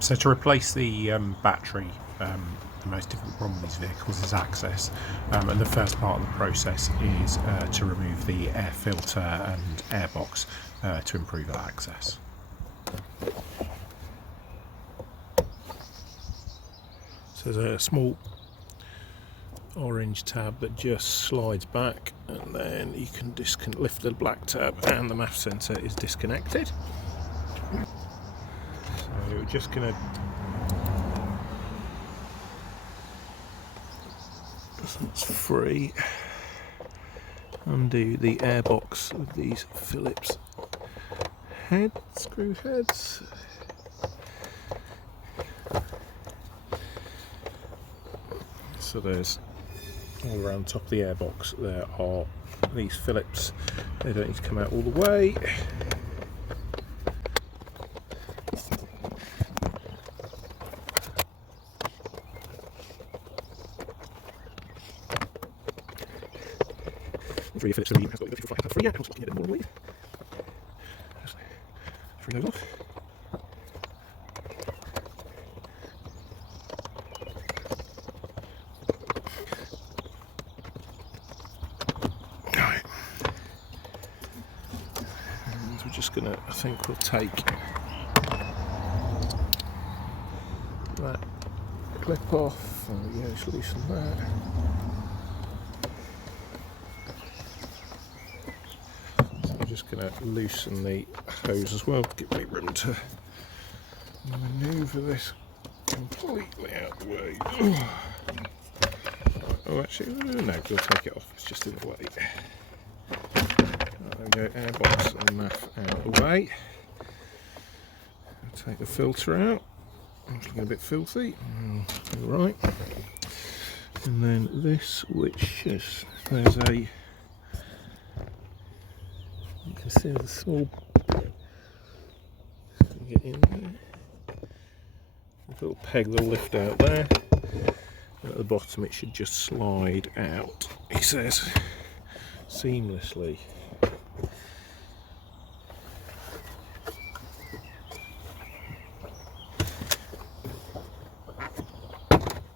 So to replace the battery, the most difficult problem with these vehicles is access, and the first part of the process is to remove the air filter and airbox to improve that access. So there's a small orange tab that just slides back, and then you can lift the black tab and the MAF sensor is disconnected. So we're just going to that's free. Undo the airbox with these Phillips screw heads. So there's all around the top of the airbox there are these Phillips. They don't need to come out all the way. Free Phillips has got the 55 free, and also looking at it more, I believe. Free those off. Right. And we're just gonna, I think we'll take that clip off. There we go, just loosen that. Just going to loosen the hose as well, give me room to manoeuvre this completely out of the way. Oh, actually, no, we'll take it off, it's just in the way. There we go, airbox and MAF out of the way. I'll take the filter out, it's looking a bit filthy. Right. And then this, which is, there's a, you can see the small get in there. A little peg that'll lift out there. And at the bottom it should just slide out, he says, seamlessly.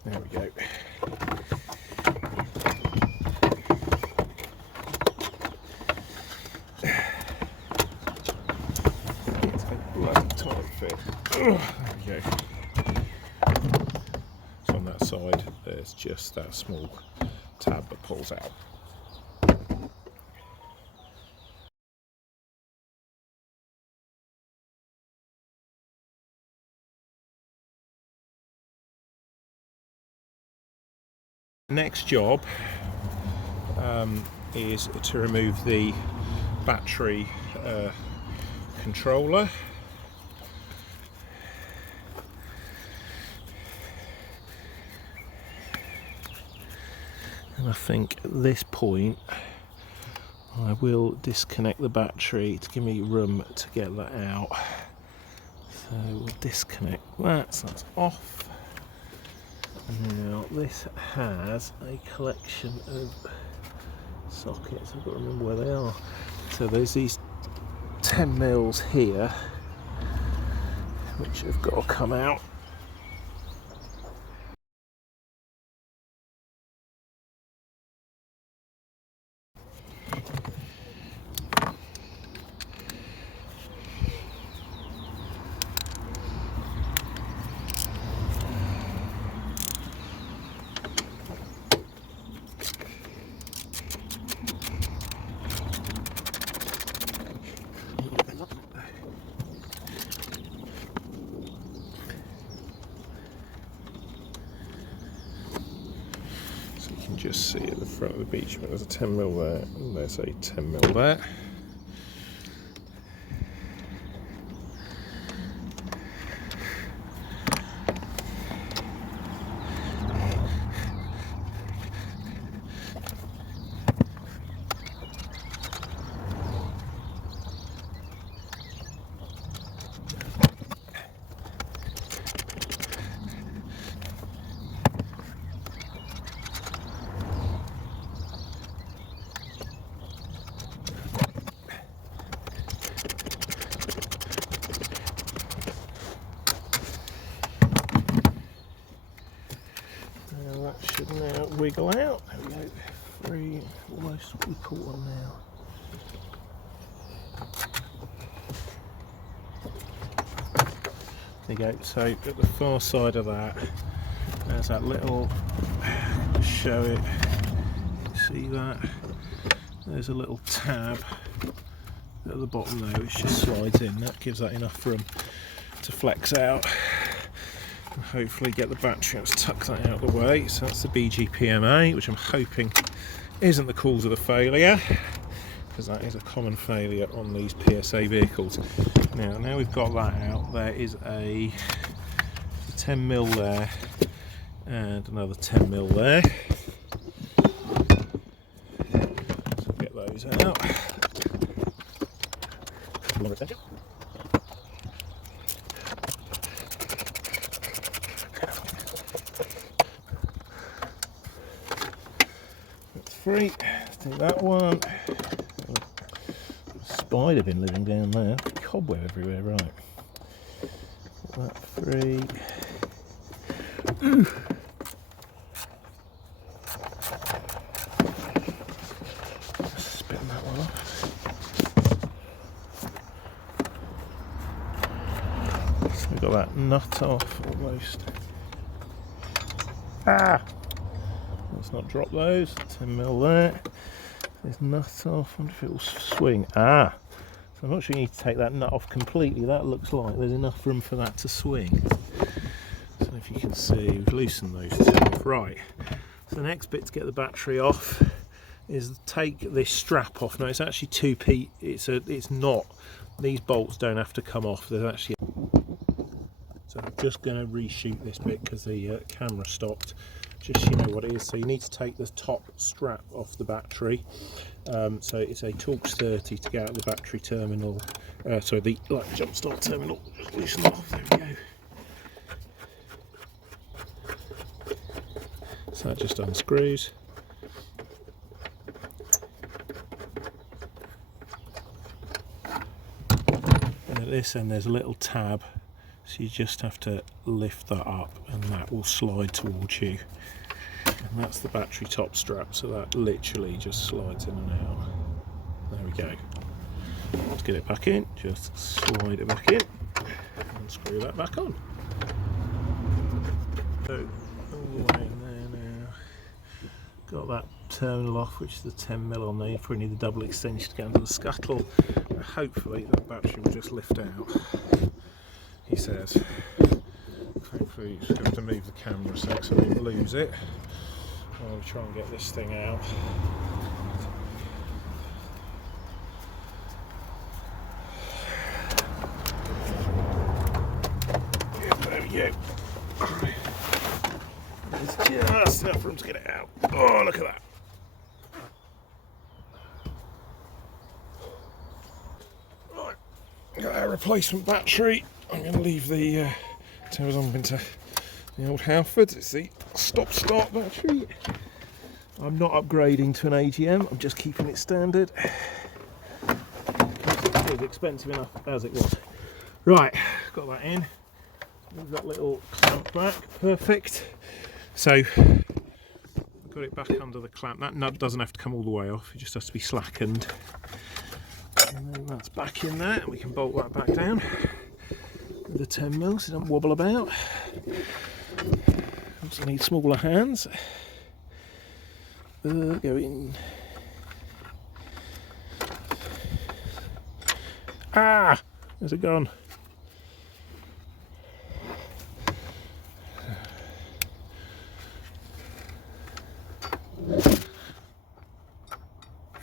There we go. There we go. So on that side there's just that small tab that pulls out. Next job is to remove the battery controller. And I think at this point I will disconnect the battery to give me room to get that out. So we'll disconnect that, so that's off. Now this has a collection of sockets, I've got to remember where they are. So there's these 10 mils here which have got to come out. Just see at the front of the beach, there's a 10 mil there, and there's a 10 mil there. wiggle out. There we go. 3, almost 3/4 now. There you go. So at the far side of that, there's that little, show it, see that? There's a little tab at the bottom there which just slides in. That gives that enough room to flex out and hopefully get the battery. Let's tuck that out of the way. So that's the BGPMA, which I'm hoping isn't the cause of the failure, because that is a common failure on these PSA vehicles. Now we've got that out, there is a 10mm there and another 10mm there. So get those out. That's 3. Let's do that one. Spider been living down there. Cobweb everywhere, right. That 3. Spin that one off. So we've got that nut off almost. Let's not drop those. 10mm there. There's nut off. I wonder if it will swing. So I'm not sure you need to take that nut off completely. That looks like there's enough room for that to swing. So if you can see, we've loosened those two off. Right. So the next bit to get the battery off is take this strap off. Now it's actually 2p. It's not. These bolts don't have to come off. There's actually. So I'm just going to reshoot this bit because the camera stopped. Just so you know what it is. So you need to take the top strap off the battery. So it's a Torx 30 to get out of the battery terminal. Sorry, the light jump start terminal. Just loosen it off. There we go. So that just unscrews. And at this end there's a little tab. So you just have to lift that up and that will slide towards you. And that's the battery top strap, so that literally just slides in and out. There we go. Let's get it back in, just slide it back in and screw that back on. So all the way in there now. Got that terminal off, which is the 10mm on there. You probably need the double extension to get under the scuttle. Hopefully that battery will just lift out. He says. Hopefully you just have to move the camera so I don't lose it while we try and get this thing out. Yeah, there we go. There's just enough room to get it out. Oh, look at that. Right, got our replacement battery. I'm going to leave the towers on into the old Halfords. It's the stop-start battery. I'm not upgrading to an AGM, I'm just keeping it standard. It was expensive enough as it was. Right, got that in. Move that little clamp back, perfect. So, got it back under the clamp. That nut doesn't have to come all the way off, it just has to be slackened. And then that's back in there, and we can bolt that back down. The 10mm so it don't wobble about. Also need smaller hands. Go in. There's it gone.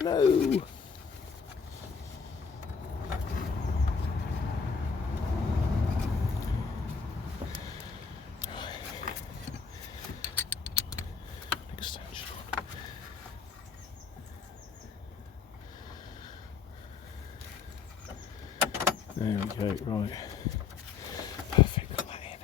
No. There we go, right. Perfect, got that in.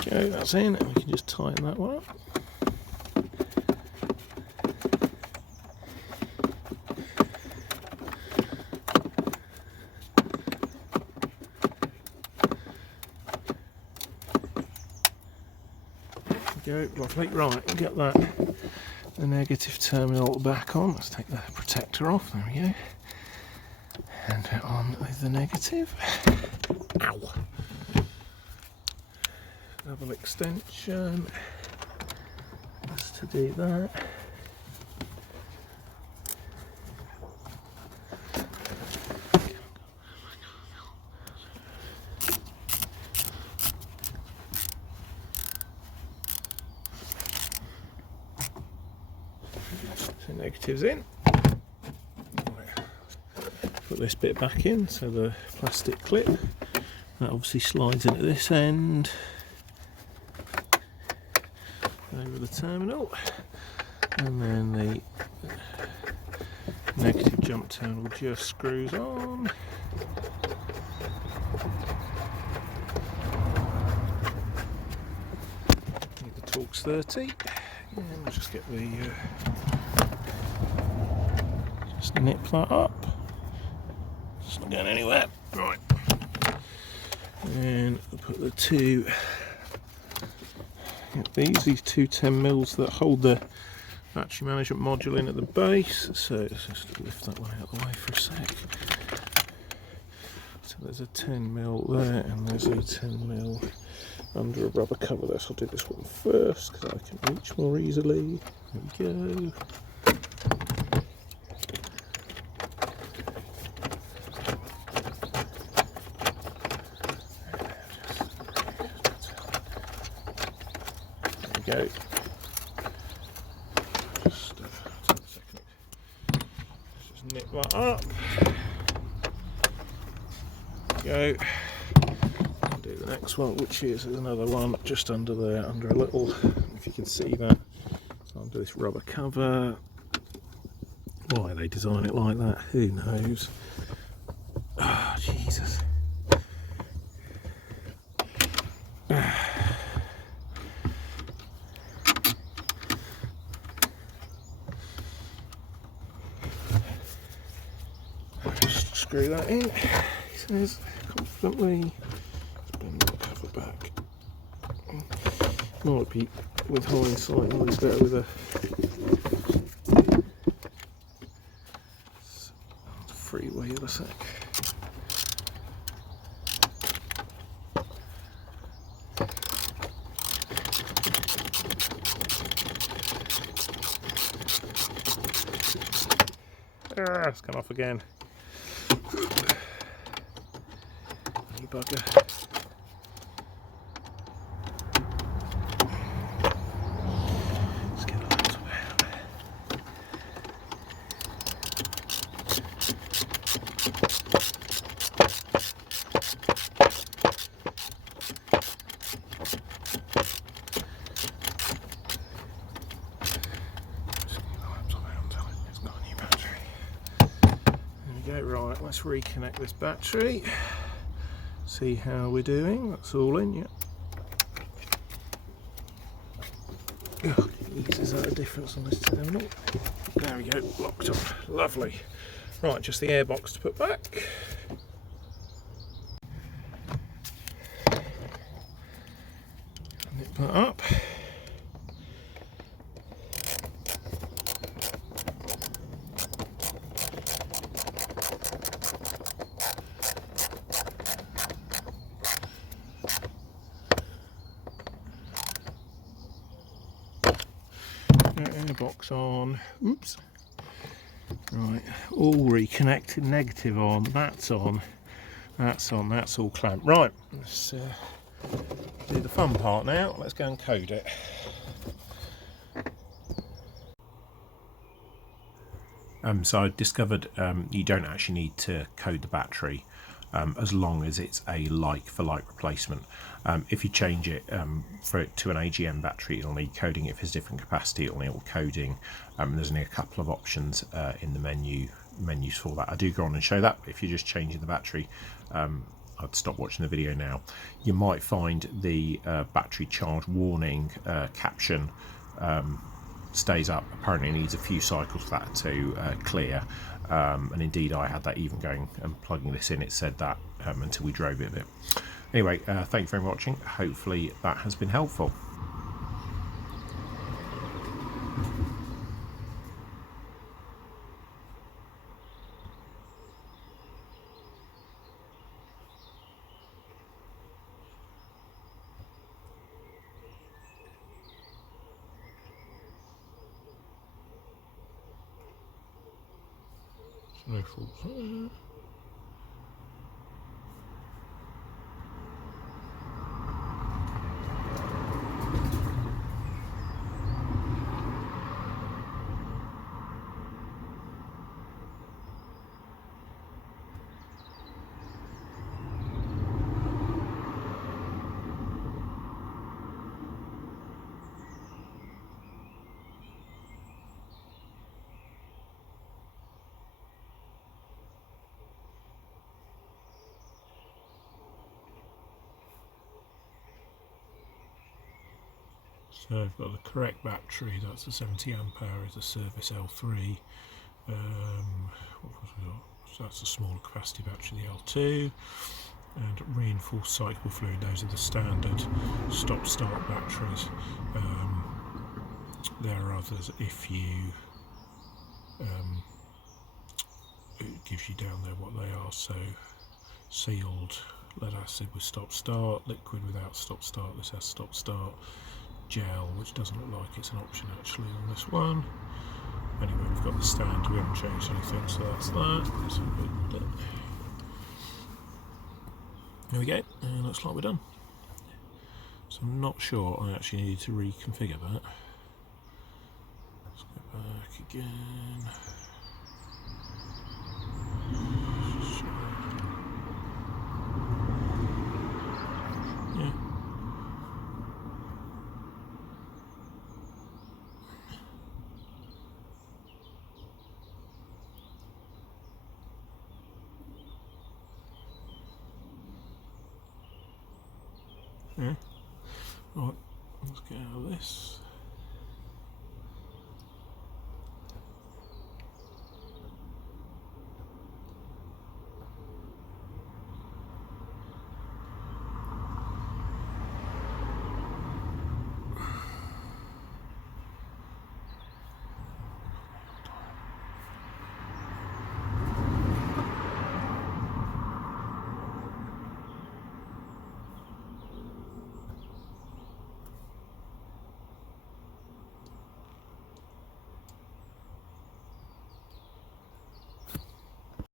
Okay, that's in, and we can just tighten that one up. go, lovely. Right, we'll get that, the negative terminal back on. Let's take the protector off, there we go. And it on with the negative. Ow! Double extension, just to do that. So negatives in. Put this bit back in, so the plastic clip, that obviously slides into this end. Over the terminal, and then the negative jump terminal just screws on. Need the Torx 30, and we'll just get the just nip that up. It's not going anywhere. Right, and we'll put the two. These two 10mm that hold the battery management module in at the base. So let's just lift that one out of the way for a sec. So there's a 10mm there, and there's a 10mm under a rubber cover there. So I'll do this one first because I can reach more easily. There we go. Go. Just take a second. Just nip that up. Go. I'll do the next one, which is another one just under there, under a little. If you can see that, so under this rubber cover. Why they design it like that? Who knows? Oh, Jesus. Screw that in, he says confidently. Bend the cover back. Might be, with hindsight, might be better with a freeway of a sec. It's come off again. You bugger. Let's get a little out. Right, let's reconnect this battery, see how we're doing. That's all in, yeah. Oh, is that a difference on this terminal? There we go, locked up, lovely. Right, just the airbox to put back. Nip that up. Airbox on. Oops. Right, all reconnected. Negative on. That's on. That's on. That's all clamped. Right. Let's do the fun part now. Let's go and code it. So I discovered you don't actually need to code the battery as long as it's a like-for-like replacement. If you change it to an AGM battery, it'll need coding. If it's different capacity, it'll need coding. There's only a couple of options in the menus for that. I do go on and show that. If you're just changing the battery, I'd stop watching the video now. You might find the battery charge warning caption stays up. Apparently it needs a few cycles for that to clear, and indeed I had that even going and plugging this in. It said that until we drove it a bit. Anyway, thank you very much for watching. Hopefully that has been helpful. No faults there. So I've got the correct battery, that's the 70 amp hour, is a service L3. What have we got? So that's a smaller capacity battery, the L2. And reinforced cycle fluid, those are the standard stop-start batteries. There are others if you, it gives you down there what they are, so sealed lead acid with stop-start, liquid without stop-start, this has stop-start, gel, which doesn't look like it's an option actually on this one. Anyway, we've got the stand, we haven't changed anything, so that's that. So there we go, and looks like we're done. So I'm not sure I actually need to reconfigure that. Let's go back again. Yeah. Yeah. Right, let's get out of this.